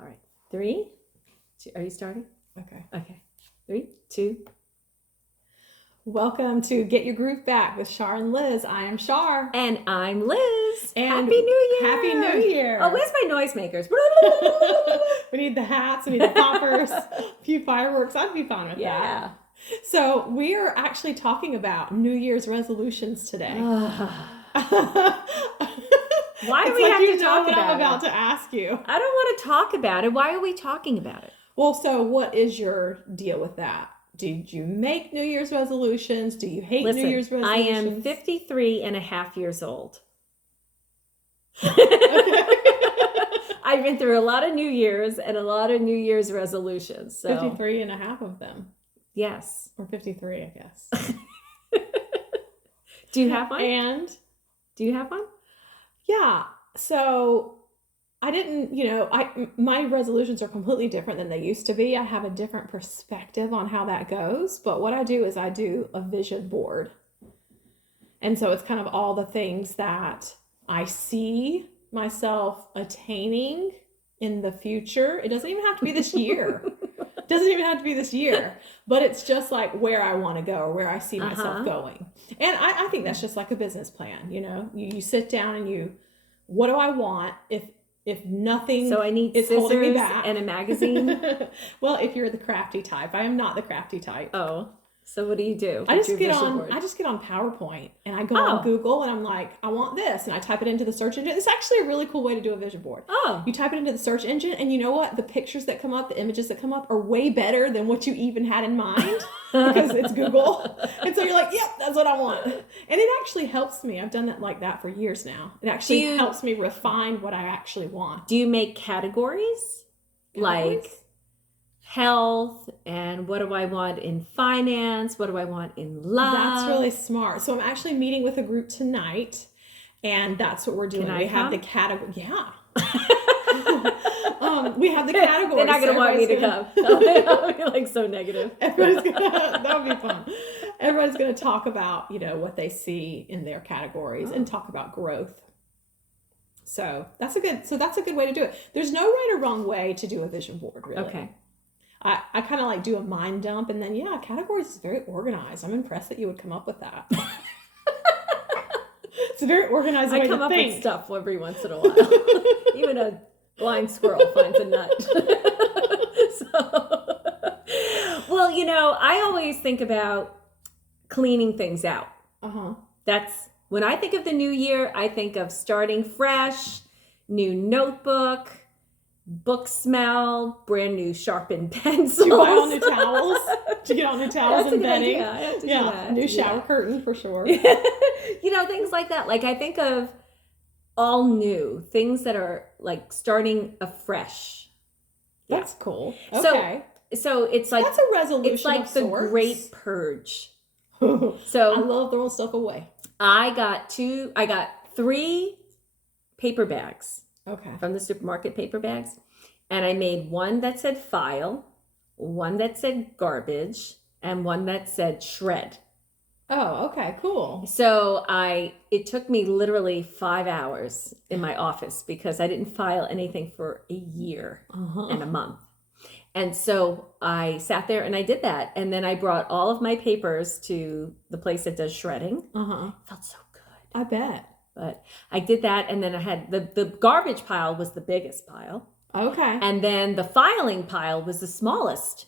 All right. 3, 2. Are you starting? Okay. Okay. 3, 2. Welcome to Get Your Groove Back with Shar and Liz. I am Shar. And I'm Liz. And Happy New Year. Happy New Year. Oh, where's my noisemakers? We need the hats, we need the poppers, a few fireworks. I'd be fine with that. So we are actually talking about New Year's resolutions today. Why do we have to talk what about I'm about it? to ask you. I don't want to talk about it. Why are we talking about it? Well, so what is your deal with that? Did you make New Year's resolutions? Do you hate Listen, New Year's resolutions? I am 53 and a half years old. I've been through a lot of New Year's and a lot of New Year's resolutions. So. 53 and a half of them. Yes. Or 53, I guess. Do you have one? And do you have one? Yeah. So I didn't, my resolutions are completely different than they used to be. I have a different perspective on how that goes. But what I do is I do a vision board. And so it's kind of all the things that I see myself attaining in the future. It doesn't even have to be this year. But it's just like where I want to go or where I see myself going. And I think that's just like a business plan. You sit down and what do I want if nothing so I need is holding me back and a magazine? Well, if you're the crafty type. I am not the crafty type. Oh, so what do you do? I just get on PowerPoint and I go on Google and I'm like, I want this, and I type it into the search engine. It's actually a really cool way to do a vision board. Oh, you type it into the search engine, and you know what? The pictures that come up, the images that come up, are way better than what you even had in mind because it's Google. And so you're like, yep, that's what I want. And it actually helps me. I've done that like that for years now. It actually helps me refine what I actually want. Do you make categories? Like health, and what do I want in finance? What do I want in love? That's really smart. So I'm actually meeting with a group tonight, and that's what we're doing. Can I have the category. Yeah. We have the categories. They're not going to want me to come. I'll be like so negative. That would be fun. Everybody's going to talk about, what they see in their categories and talk about growth. So that's a good way to do it. There's no right or wrong way to do a vision board, really. Okay. I kind of like do a mind dump, and then categories is very organized. I'm impressed that you would come up with that. It's a very organized way to think. I come up with stuff every once in a while. Even a blind squirrel finds a nut. Well, I always think about cleaning things out. That's when I think of the new year. I think of starting fresh, new notebook. Book smell, brand new sharpened pencils. Did you buy all new towels? Did you get all new towels and bedding? I have to do that. New shower curtain for sure. Things like that. Like I think of all new things that are like starting afresh. That's cool. Okay. So it's like that's a resolution. It's like the great purge. So I love throwing stuff away. I got 3 paper bags. Okay. From the supermarket paper bags. And I made one that said file, one that said garbage, and one that said shred. Oh, okay, cool. So it took me literally 5 hours in my office because I didn't file anything for a year and a month. And so I sat there and I did that. And then I brought all of my papers to the place that does shredding. It felt so good. I bet. But I did that, and then I had the garbage pile was the biggest pile. Okay. And then the filing pile was the smallest.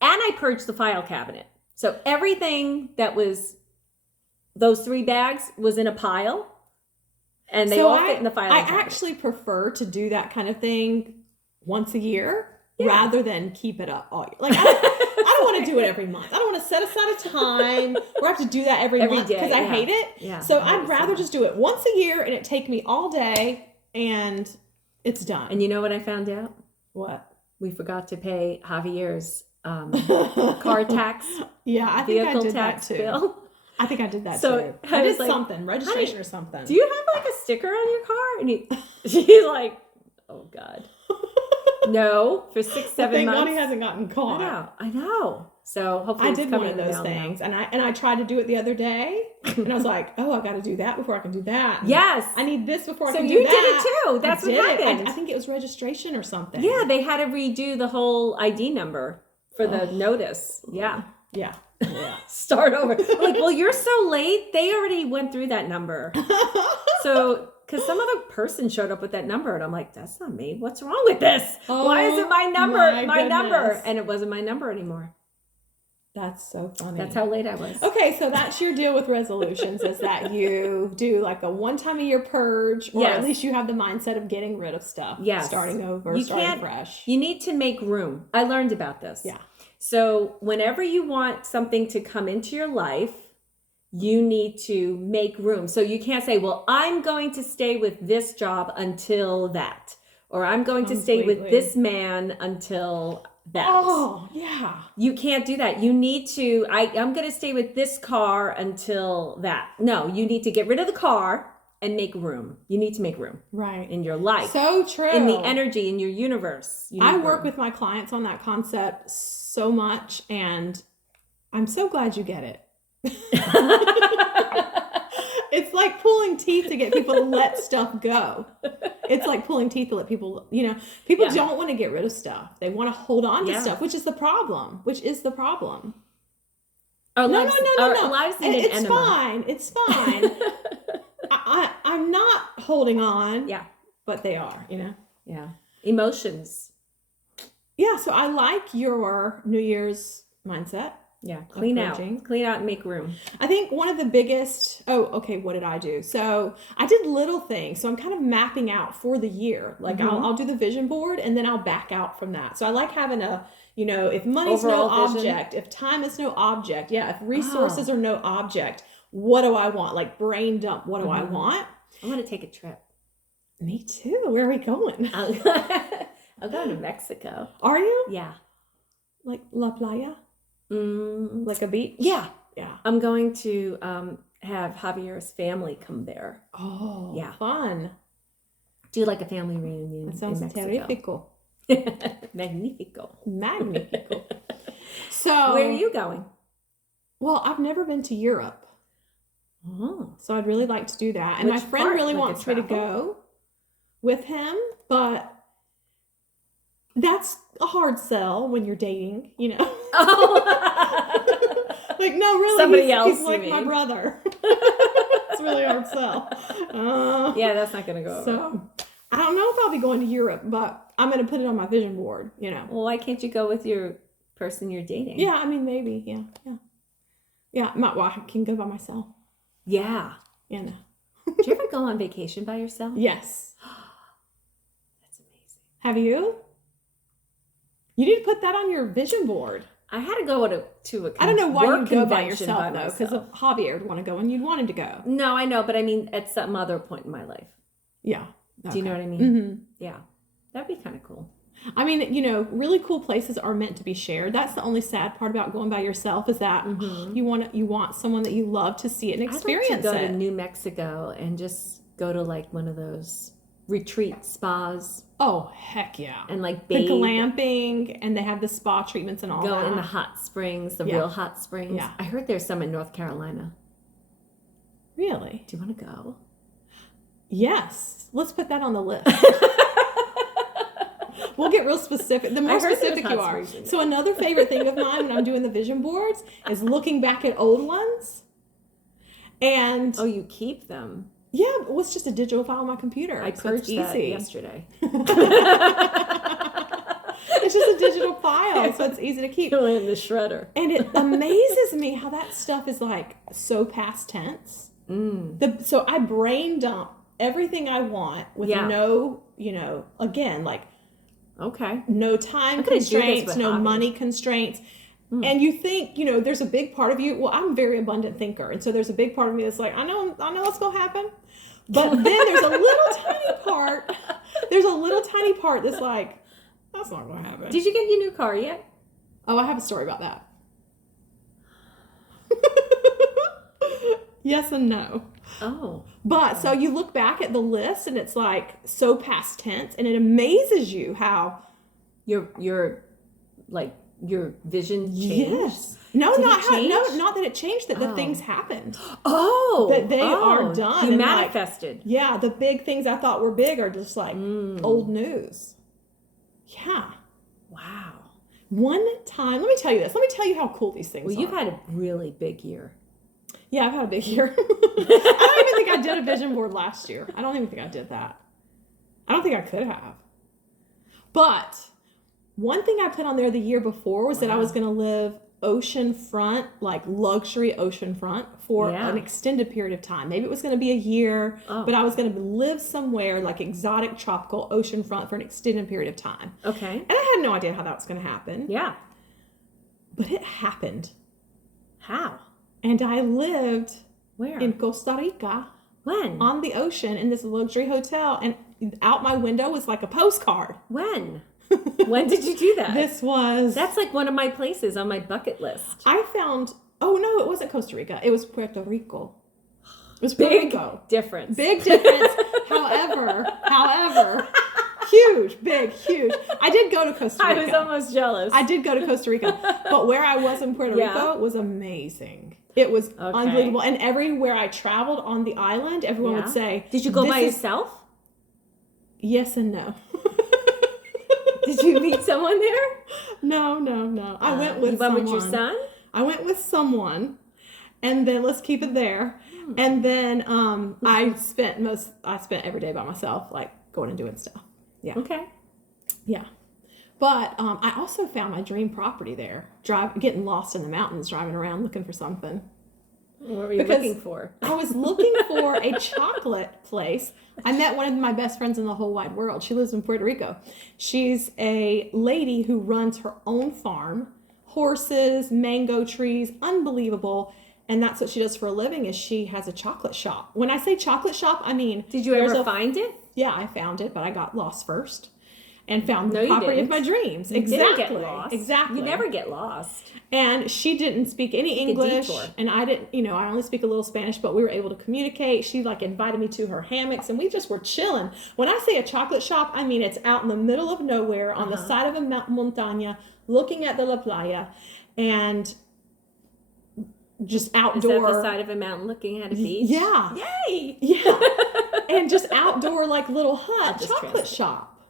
And I purged the file cabinet. So everything that was those 3 bags was in a pile, and they all fit in the filing cabinet. I actually prefer to do that kind of thing once a year rather than keep it up all year. Like I don't want to do it every month. I don't want to set aside a time or have to do that every month because I hate it. Yeah, so I'd rather just do it once a year, and it take me all day, and it's done. And you know what I found out? What? We forgot to pay Javier's car tax. Yeah, I think I did tax that too. Bill. I think I did that so too. I did something, registration or something. Do you have like a sticker on your car? And she's like, oh God. No, for 6-7 months. Thank God he hasn't gotten caught. I know. So hopefully I it's did coming one of in the those mail now. things, and I tried to do it the other day, and I was like, oh, I got to do that before I can do that. And Yes. I need this before I So can do you that. did it too. That's I what did it. happened. I think it was registration or something. Yeah, they had to redo the whole ID number for the notice. Yeah. Yeah. Start over. Like, well, you're so late. They already went through that number. So, because some other person showed up with that number, and I'm like, that's not me. What's wrong with this? Why is it my number? My number. goodness. And it wasn't my number anymore. That's so funny. That's how late I was. Okay, so that's your deal with resolutions is that you do like a one time a year purge, or at least you have the mindset of getting rid of stuff. Yes. Starting over, starting fresh. You need to make room. I learned about this. Yeah. So whenever you want something to come into your life, you need to make room. So you can't say, well, I'm going to stay with this job until that, or I'm going to stay with this man until that. Oh, yeah. You can't do that. You need to, I'm going to stay with this car until that. No, you need to get rid of the car and make room. You need to make room. Right. In your life. So true. In the energy, in your universe. I work with my clients on that concept so much, and I'm so glad you get it. It's like pulling teeth to get people to let stuff go. It's like pulling teeth to let people, people don't want to get rid of stuff. They want to hold on to stuff, which is the problem. Our No. lives need an It's enema. fine. It's fine. I'm not holding on. Yeah. But they are, Yeah. Emotions. Yeah, so I like your New Year's mindset. Yeah. Clean out purging. and make room. I think one of the biggest, what did I do? So I did little things. So I'm kind of mapping out for the year. Like I'll do the vision board and then I'll back out from that. So I like having a, if money's Overall no vision. object, if time is no object, if resources are no object, what do I want? Like brain dump, what do I want? I want to take a trip. Me too. Where are we going? I'm going to Mexico. Are you? Yeah. Like La Playa? Like a beach? Yeah. Yeah. I'm going to have Javier's family come there. Oh, yeah. Fun. Do like a family reunion. That sounds in terrifico. Magnifico. Magnifico. So, where are you going? Well, I've never been to Europe. Oh. So I'd really like to do that. And Which my friend part? really Like a wants me to travel? go with him, but that's a hard sell when you're dating, Oh. Like, no, really. Somebody else, He's like you my mean. brother. It's really hard sell. Yeah, that's not going to go over. So I don't know if I'll be going to Europe, but I'm going to put it on my vision board, Well, why can't you go with your person you're dating? Yeah, I mean, maybe. Yeah. Yeah, I can go by myself. Yeah. Do Did you ever go on vacation by yourself? Yes. That's amazing. Have you? You need to put that on your vision board. I had to go to a I don't know why work you go by convention yourself, though, because myself. Javier would want to go and you'd want him to go. No, I know, but I mean at some other point in my life. Yeah. Do you know what I mean? Mm-hmm. Yeah. That'd be kind of cool. I mean, really cool places are meant to be shared. That's the only sad part about going by yourself is that you want someone that you love to see it and experience I'd like to go it. to New Mexico and just go to like one of those retreat spas Oh, heck yeah. and like The bathe, glamping, and they have the spa treatments and all go that. in the hot springs, the Yeah. real hot springs. Yeah. I heard there's some in North Carolina. Really? Do you want to go? Yes. Let's put that on the list. We'll get real specific. The more I heard there was specific you hot are. springs in So another favorite thing of mine when I'm doing the vision boards is looking back at old ones. And Oh, you keep them. yeah, it was just a digital file on my computer. I so purged it's that easy. yesterday. It's just a digital file, so it's easy to keep. Go in the shredder. And it amazes me how that stuff is like so past tense. So I brain dump everything I want with no, again, like Okay. no time I'm gonna do this constraints, with no Javi. money constraints. And you think, there's a big part of you. Well, I'm a very abundant thinker. And so there's a big part of me that's like, I know what's going to happen. But then there's a little tiny part. There's a little tiny part that's like, that's not going to happen. Did you get your new car yet? Oh, I have a story about that. Yes and no. Oh. But so you look back at the list and it's like so past tense, and it amazes you how You're like your vision changed? Yes. No, Did not it how, no, change? not that it changed. That the Oh. things happened. Oh, That they are done. You and, like, manifested. yeah, the big things I thought were big are just like old news. Yeah. Wow. One time, let me tell you this. Let me tell you how cool these things Well, are. you've had a really big year. Yeah, I've had a big year. I don't even think I did a vision board last year. I don't even think I did that. I don't think I could have. But one thing I put on there the year before was that I was going to live oceanfront, like luxury oceanfront, for Yeah. an extended period of time. Maybe it was going to be a year, Oh. but I was going to live somewhere like exotic tropical oceanfront for an extended period of time. Okay. And I had no idea how that was going to happen. Yeah. But it happened. How? And I lived Where? in Costa Rica When? on the ocean in this luxury hotel, and out my window was like a postcard. When? When did you do that? This was... That's like one of my places on my bucket list. I found... Oh, no, it wasn't Costa Rica. It was Puerto Rico. It was Puerto Big Rico. difference. Big difference. However, huge, big, huge. I did go to Costa I Rica. was almost jealous. I did go to Costa Rica. But where I was in Puerto Yeah. Rico was amazing. It was unbelievable. And everywhere I traveled on the island, everyone Yeah. would say... Did you go "This by is-" yourself? Yes and no. Did you meet someone there? No. I went with you went someone. with your son? I went with someone, and then let's keep it there. And then I spent every day by myself, like going and doing stuff. Yeah, Okay. yeah. But I also found my dream property there. Getting lost in the mountains, driving around looking for something. What were you Because- looking for? I was looking for a chocolate place. I met one of my best friends in the whole wide world. She lives in Puerto Rico. She's a lady who runs her own farm, horses, mango trees, unbelievable. And that's what she does for a living, is she has a chocolate shop. When I say chocolate shop, I mean... Did you there's ever a- find it? Yeah, I found it, but I got lost first. And found No, the you property of didn't. my dreams. You Exactly. didn't get lost. Exactly. You never get lost. And she didn't speak any Take a English, detour. and I didn't, I only speak a little Spanish, but we were able to communicate. She like invited me to her hammocks, and we just were chilling. When I say a chocolate shop, I mean it's out in the middle of nowhere on the side of a montaña, looking at the La Playa, and just Is that outdoor. the side of a mountain looking at a beach? Yeah. Yay! Yeah, and just outdoor like little hut just chocolate translate. shop.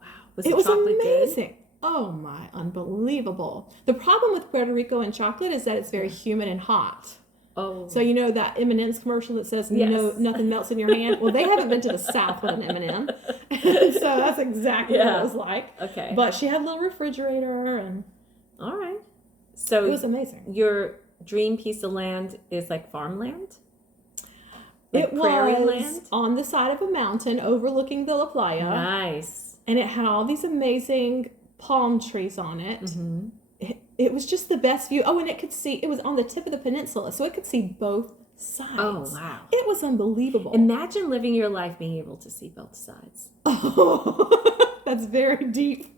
Wow. Was It the was chocolate good? amazing. Oh my, unbelievable. The problem with Puerto Rico and chocolate is that it's very humid and hot. Oh. So you know that M&M's commercial that says Yes. no, nothing melts in your hand? Well, they haven't been to the South with an M&M. So that's exactly what Yeah. it was like. Okay. But she had a little refrigerator, and All right. So it was amazing. your dream piece of land is like farmland? Like It prairie was land? on the side of a mountain overlooking the La Playa. Nice. And it had all these amazing palm trees on it. Mm-hmm. It was just the best view. Oh, and it was on the tip of the peninsula, so it could see both sides. Oh, wow. It was unbelievable. Imagine living your life being able to see both sides. Oh, that's very deep.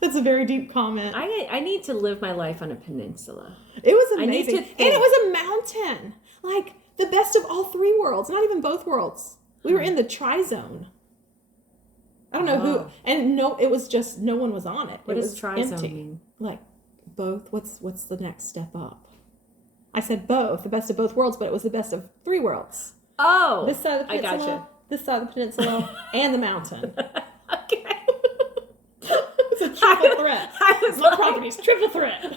That's a very deep comment. I need to live my life on a peninsula. It was I need amazing. to And think. it was a mountain. Like the best of all three worlds, not even both worlds. We were in the tri-zone. I don't know who, Oh. and no, it was just, no one was on it. What it does was tri-zone empty. mean? Like both, what's the next step up? I said both, the best of both worlds, but it was the best of three worlds. Oh, This side of the I peninsula, gotcha. this side of the peninsula, and the mountain. Okay. It's a triple threat. I was My like, property's triple threat.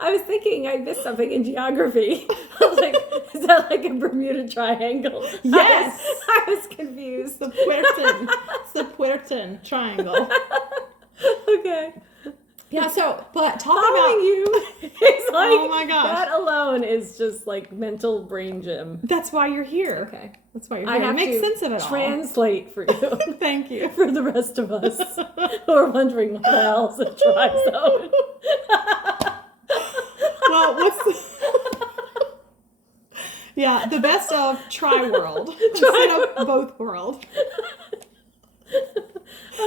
I was thinking I missed something in geography. I was like, is that like a Bermuda Triangle? Yes. I was confused. It's the Puerton Triangle. Okay. Yeah, so, but talking Following about, you is like, Oh my gosh. that alone is just like mental brain gym. that's why you're here. Okay. That's why you're I here. have It makes to sense of it translate for you. all. Thank you. For the rest of us who are wondering what the hell's a tri-zone. Well, what's the... Yeah, the best of tri-world instead of both world.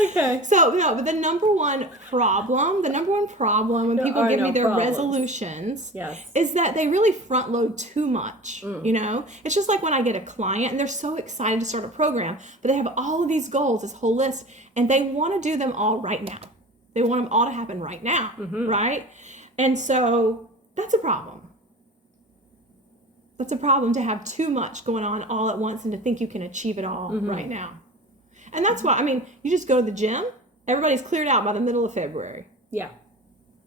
Okay. So, no, but the number one problem when There people are give me no their problems. resolutions Yes. is that they really front load too much, It's just like when I get a client and they're so excited to start a program, but they have all of these goals, this whole list, and they want to do them all right now. They want them all to happen right now, Mm-hmm. right? And so that's a problem. That's a problem to have too much going on all at once and to think you can achieve it all right now. And that's why, I mean, you just go to the gym, everybody's cleared out by the middle of February. Yeah.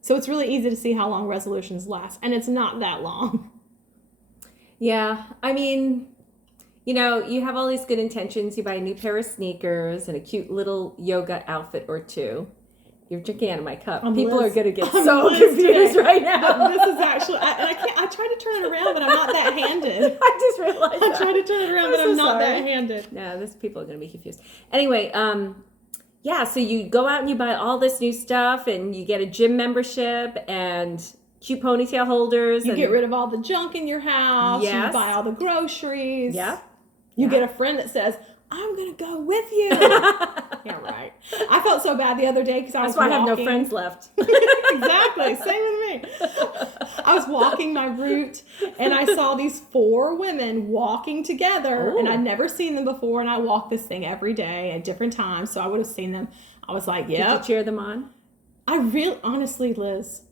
So it's really easy to see how long resolutions last, and it's not that long. Yeah. I mean, you know, you have all these good intentions. You buy a new pair of sneakers and a cute little yoga outfit or two. You're drinking out of my cup. People are going to get so confused right now. This is actually, and I can't, I try to turn it around, but I'm not that handed. I just realized I that. try to turn it around, but so I'm not sorry. that handed. No, this people are going to be confused. Anyway, yeah, so you go out and you buy all this new stuff and you get a gym membership and cute ponytail holders. You and get rid of all the junk in your house. You Yes. buy all the groceries. Yeah. You get a friend that says, I'm going to go with you. Yeah, right. I felt so bad the other day because I was That's why I have no walking. friends left. Exactly. Same with me. I was walking my route and I saw these 4 women walking together. Ooh. And I'd never seen them before. And I walk this thing every day at different times. So I would have seen them. I was like, Did yeah. you cheer them on? I really, honestly, Liz,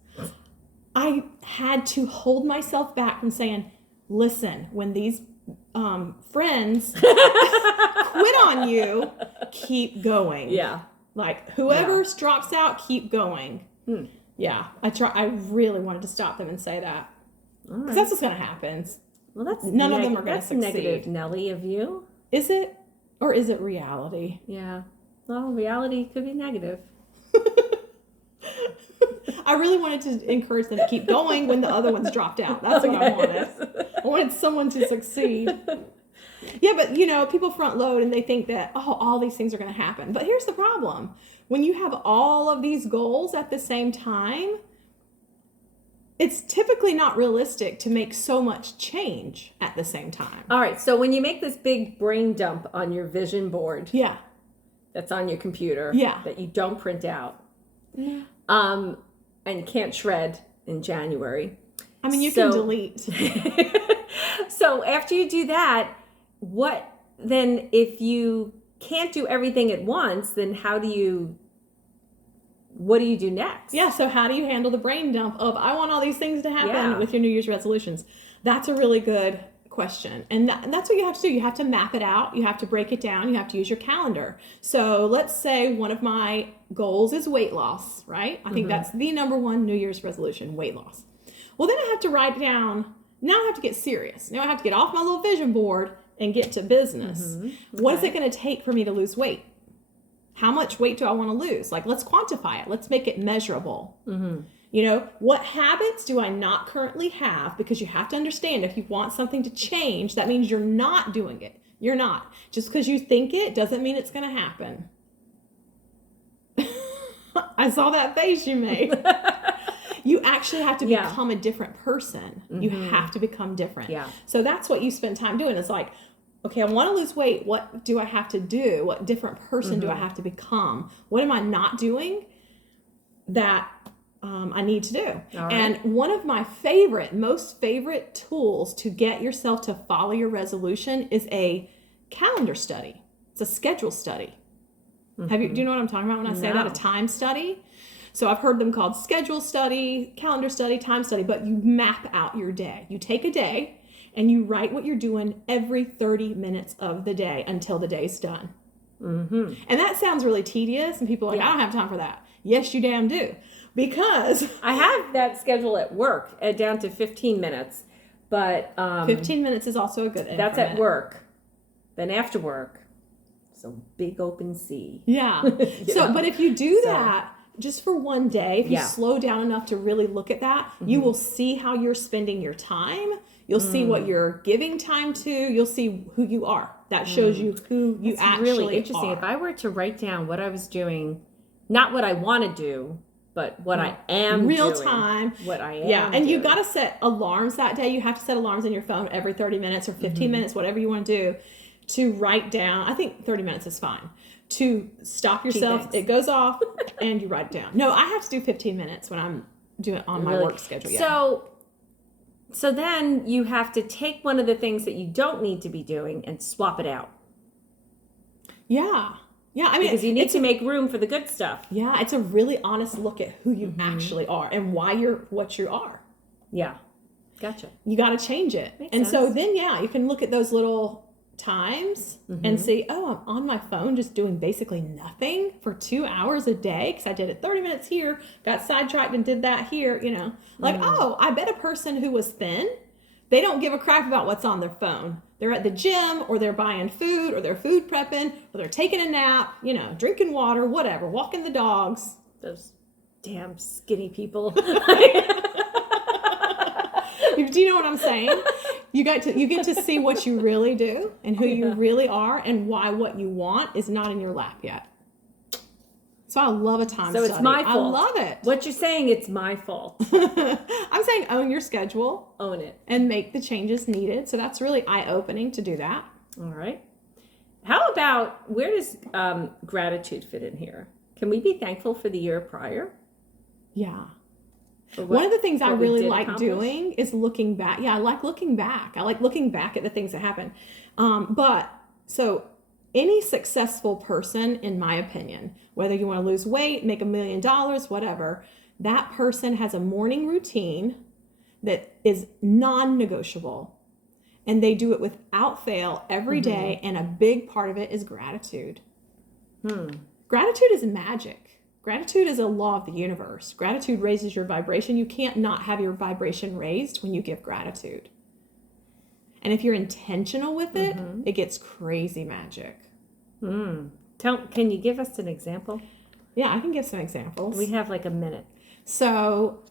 I had to hold myself back from saying, listen, when these friends quit on you, keep going. Yeah. Like whoever drops out, keep going. Yeah, I really wanted to stop them and say that All because right. that's what's going to happen. Well, that's none of them are gonna That's negative, succeed. Nelly, of you. Is it, or is it reality? Yeah. Well, reality could be negative. I really wanted to encourage them to keep going when the other ones dropped out. That's what I wanted. I wanted someone to succeed. Yeah, but you know, people front load and they think that, oh, all these things are going to happen. But here's the problem. When you have all of these goals at the same time, it's typically not realistic to make so much change at the same time. All right. So when you make this big brain dump on your vision board Yeah. that's on your computer Yeah. that you don't print out, and you can't shred in January. I mean, you So- can delete. So after you do that, what then if you can't do everything at once, then what do you do next? Yeah, so how do you handle the brain dump of, I want all these things to happen Yeah. with your New Year's resolutions? That's a really good question. And that's what you have to do. You have to map it out. You have to break it down. You have to use your calendar. So let's say one of my goals is weight loss, right? I think that's the number one New Year's resolution, weight loss. Well, then I have to write down, now I have to get serious. Now I have to get off my little vision board and get to business. What is it going to take for me to lose weight? How much weight do I want to lose? Like, let's quantify it. Let's make it measurable. You know, what habits do I not currently have? Because you have to understand, if you want something to change, that means you're not doing it. You're not. Just because you think it doesn't mean it's going to happen. I saw that face you made. You actually have to Yeah. become a different person. You have to become different. Yeah. So that's what you spend time doing. It's like, okay, I want to lose weight. What do I have to do? What different person do I have to become? What am I not doing that I need to do? All right. And one of my most favorite tools to get yourself to follow your resolution is a calendar study. It's a schedule study. Do you know what I'm talking about when I say that? No. A time study. So I've heard them called schedule study, calendar study, time study, but you map out your day. You take a day and you write what you're doing every 30 minutes of the day until the day's done. And that sounds really tedious, and people are like, Yeah. I don't have time for that. Yes, you damn do. Because I have that schedule at work down to 15 minutes, but 15 minutes is also a good that's at increment. work. Then after work, so big open sea. Yeah. So, but if you do that just for one day, if you Yeah. slow down enough to really look at that, you will see how you're spending your time. You'll see what you're giving time to. You'll see who you are. That shows you who you It's actually really interesting. are. If I were to write down what I was doing, not what I want to do, but what I am Real doing, time. what I am Yeah, and you doing. got to set alarms that day. You have to set alarms on your phone every 30 minutes or 15 minutes, whatever you want to do, to write down. I think 30 minutes is fine. To stop yourself. thanks. It goes off and you write it down. No, I have to do 15 minutes when I'm doing it on my Really? work schedule. Yeah. So then you have to take one of the things that you don't need to be doing and swap it out. Yeah. Yeah, I mean, because you need it's to make room for the good stuff. yeah, it's a really honest look at who you Mm-hmm. actually are and why you're what you are. Yeah. Gotcha. You got to change it. Makes and so sense. then, yeah, you can look at those little times Mm-hmm. and see, oh, I'm on my phone just doing basically nothing for 2 hours a day because I did it 30 minutes here, got sidetracked and did that here, you know. Like, oh, I bet a person who was thin, they don't give a crap about what's on their phone. They're at the gym, or they're buying food, or they're food prepping, or they're taking a nap, you know, drinking water, whatever, walking the dogs. Those damn skinny people. Do you know what I'm saying? You get to see what you really do and who you really are and why what you want is not in your lap yet. So I love a time So study. it's my fault. I love it. What you're saying, it's my fault. I'm saying own your schedule Own it. and make the changes needed. So that's really eye-opening to do that. All right. How about, where does gratitude fit in here? Can we be thankful for the year prior? Yeah. For what- One of the things I what we really did like accomplish? doing is looking back. Yeah, I like looking back. I like looking back at the things that happened. But so any successful person, in my opinion, whether you want to lose weight, make $1 million, whatever, that person has a morning routine that is non-negotiable. And they do it without fail every day. And a big part of it is gratitude. Gratitude is magic. Gratitude is a law of the universe. Gratitude raises your vibration. You can't not have your vibration raised when you give gratitude. And if you're intentional with it, it gets crazy magic. Can you give us an example? Yeah, I can give some examples. We have like a minute. So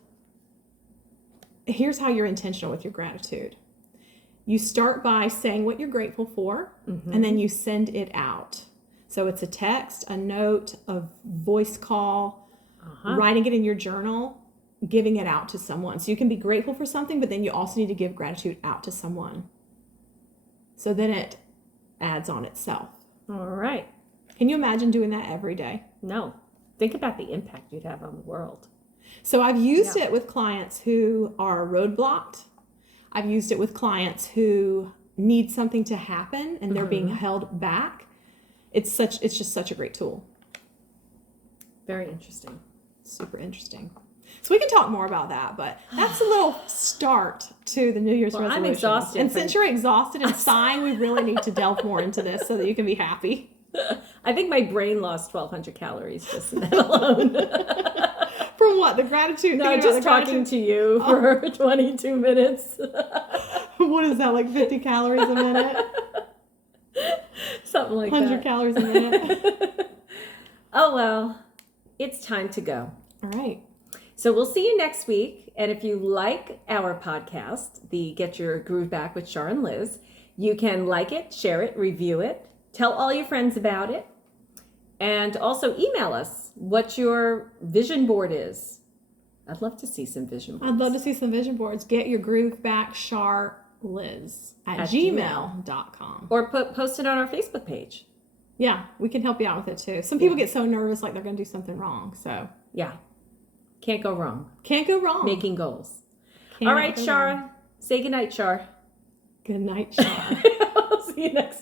here's how you're intentional with your gratitude. You start by saying what you're grateful for, and then you send it out. So it's a text, a note, a voice call, writing it in your journal, giving it out to someone. So you can be grateful for something, but then you also need to give gratitude out to someone. So then it adds on itself. All right. Can you imagine doing that every day? No. Think about the impact you'd have on the world. So I've used it with clients who are roadblocked. I've used it with clients who need something to happen and they're being held back. It's just such a great tool. Very interesting. Super interesting. So we can talk more about that, but that's a little start to the New Year's Well, I'm resolutions. exhausted And from- since you're exhausted and sighing, we really need to delve more into this so that you can be happy. I think my brain lost 1,200 calories just in that alone. From what? The gratitude? No, thinking about just the talking gratitude- to you for 22 minutes. What is that, like 50 calories a minute? Something like 100 that. calories a minute? Oh, well, it's time to go. All right. So we'll see you next week. And if you like our podcast, the Get Your Groove Back with Char and Liz, you can like it, share it, review it, tell all your friends about it, and also email us what your vision board is. I'd love to see some vision boards. I'd love to see some vision boards. Get your groove back, Liz at gmail.com. Or post it on our Facebook page. Yeah, we can help you out with it too. Some people get so nervous like they're going to do something wrong. So Yeah. Can't go wrong. can't go wrong. Making goals. Cannot All right, go wrong. Shara. Say goodnight, Char. Good night, Char. I'll see you next